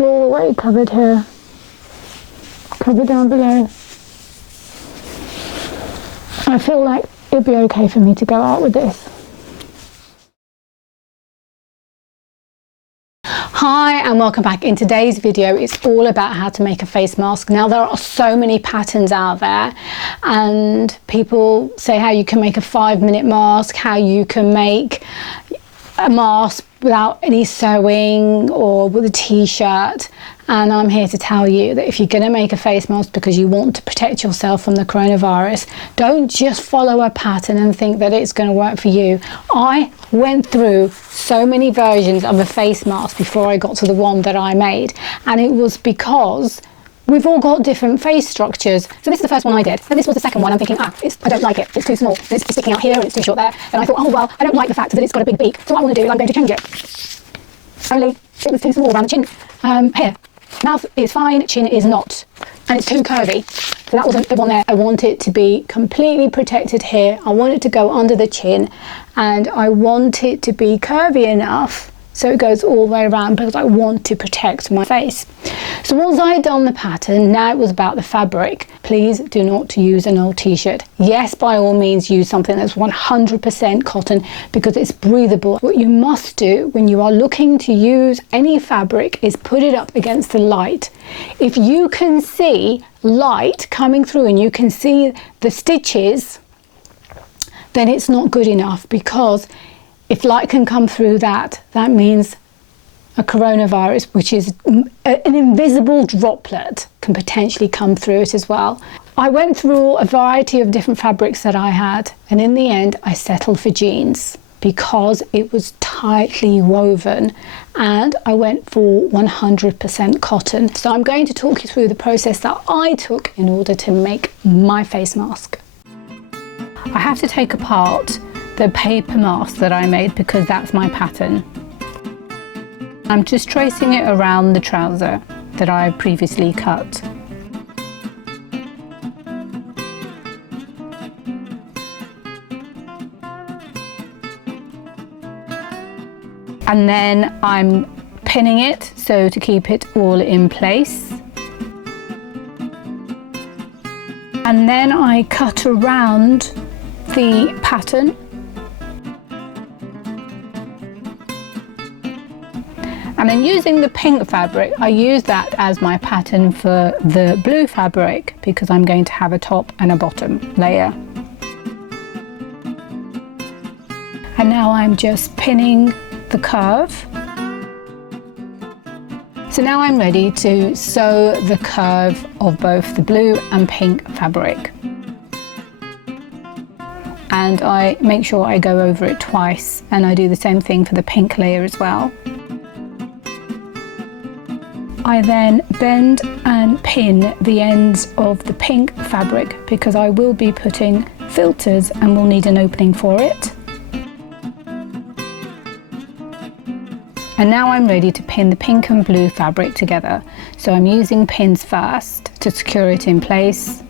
all the way covered here, covered down below. I feel like it'd be okay for me to go out with this. Hi and welcome back. In today's video it's all about how to make a face mask. Now there are so many patterns out there and people say how you can make a 5-minute mask, how you can make a mask without any sewing or with a t-shirt, and I'm here to tell you that if you're going to make a face mask because you want to protect yourself from the coronavirus, don't just follow a pattern and think that it's going to work for you. I went through so many versions of a face mask before I got to the one that I made, and it was because we've all got different face structures. So this is the first one I did, and this was the second one. I'm thinking, I don't like it, it's too small, it's sticking out here and it's too short there. And I thought, oh well, I don't like the fact that it's got a big beak, so what I want to do is I'm going to change it. Only it was too small around the chin. Here, mouth is fine, chin is not, and it's too curvy. So that wasn't the one there. I want it to be completely protected here. I want it to go under the chin, and I want it to be curvy enough so it goes all the way around because I want to protect my face. So once I had done the pattern, now it was about the fabric. Please do not use an old t-shirt. Yes, by all means use something that's 100% cotton because it's breathable. What you must do when you are looking to use any fabric is put it up against the light. If you can see light coming through and you can see the stitches, then it's not good enough, because if light can come through that means a coronavirus, which is an invisible droplet, can potentially come through it as well. I went through a variety of different fabrics that I had, and in the end I settled for jeans because it was tightly woven, and I went for 100% cotton. So I'm going to talk you through the process that I took in order to make my face mask. I have to take apart the paper mask that I made because that's my pattern. I'm just tracing it around the trouser that I previously cut. And then I'm pinning it so to keep it all in place. And then I cut around the pattern. And then using the pink fabric, I use that as my pattern for the blue fabric because I'm going to have a top and a bottom layer. And now I'm just pinning the curve. So now I'm ready to sew the curve of both the blue and pink fabric. And I make sure I go over it twice, and I do the same thing for the pink layer as well. I then bend and pin the ends of the pink fabric because I will be putting filters and will need an opening for it. And now I'm ready to pin the pink and blue fabric together. So I'm using pins first to secure it in place.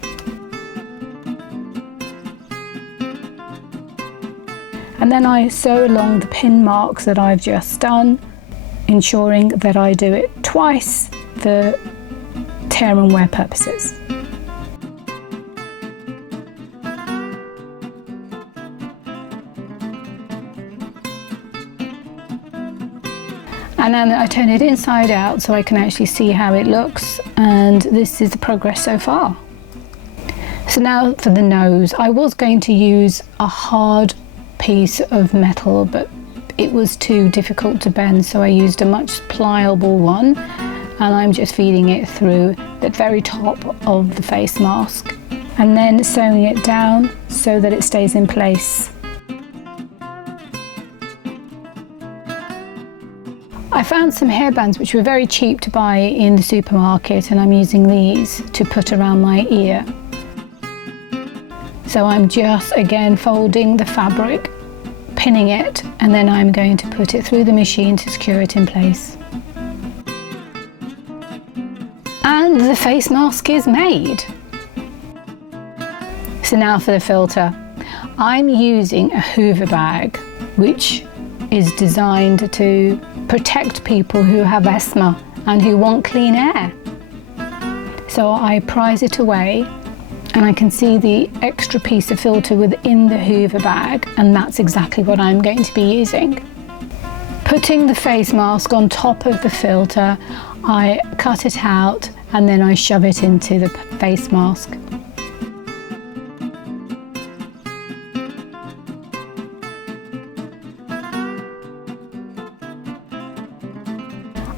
And then I sew along the pin marks that I've just done, ensuring that I do it twice for tear and wear purposes. And then I turn it inside out so I can actually see how it looks, and this is the progress so far. So now for the nose. I was going to use a hard piece of metal, but it was too difficult to bend, so I used a much pliable one, and I'm just feeding it through the very top of the face mask and then sewing it down so that it stays in place. I found some hairbands which were very cheap to buy in the supermarket, and I'm using these to put around my ear. So I'm just again folding the fabric, pinning it, and then I'm going to put it through the machine to secure it in place. And the face mask is made. So now for the filter. I'm using a Hoover bag, which is designed to protect people who have asthma and who want clean air. So I prise it away and I can see the extra piece of filter within the Hoover bag, and that's exactly what I'm going to be using. Putting the face mask on top of the filter, I cut it out and then I shove it into the face mask.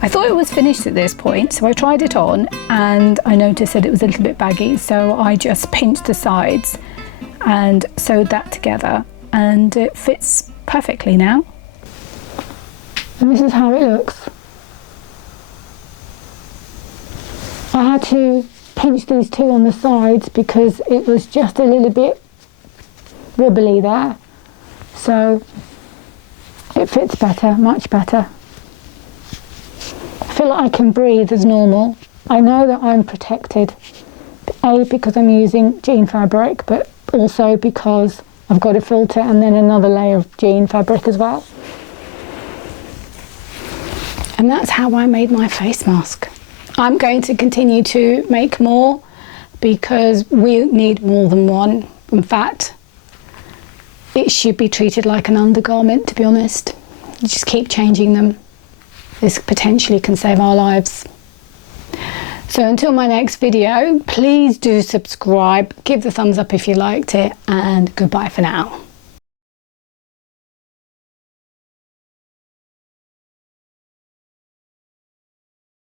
I thought it was finished at this point, so I tried it on and I noticed that it was a little bit baggy, so I just pinched the sides and sewed that together, and it fits perfectly now. And this is how it looks. I had to pinch these two on the sides because it was just a little bit wobbly there, so it fits better, much better. I feel like I can breathe as normal. I know that I'm protected, A, because I'm using jean fabric, but also because I've got a filter and then another layer of jean fabric as well. And that's how I made my face mask. I'm going to continue to make more because we need more than one. In fact, it should be treated like an undergarment, to be honest. You just keep changing them. This potentially can save our lives. So until my next video, please do subscribe, give the thumbs up if you liked it, and goodbye for now.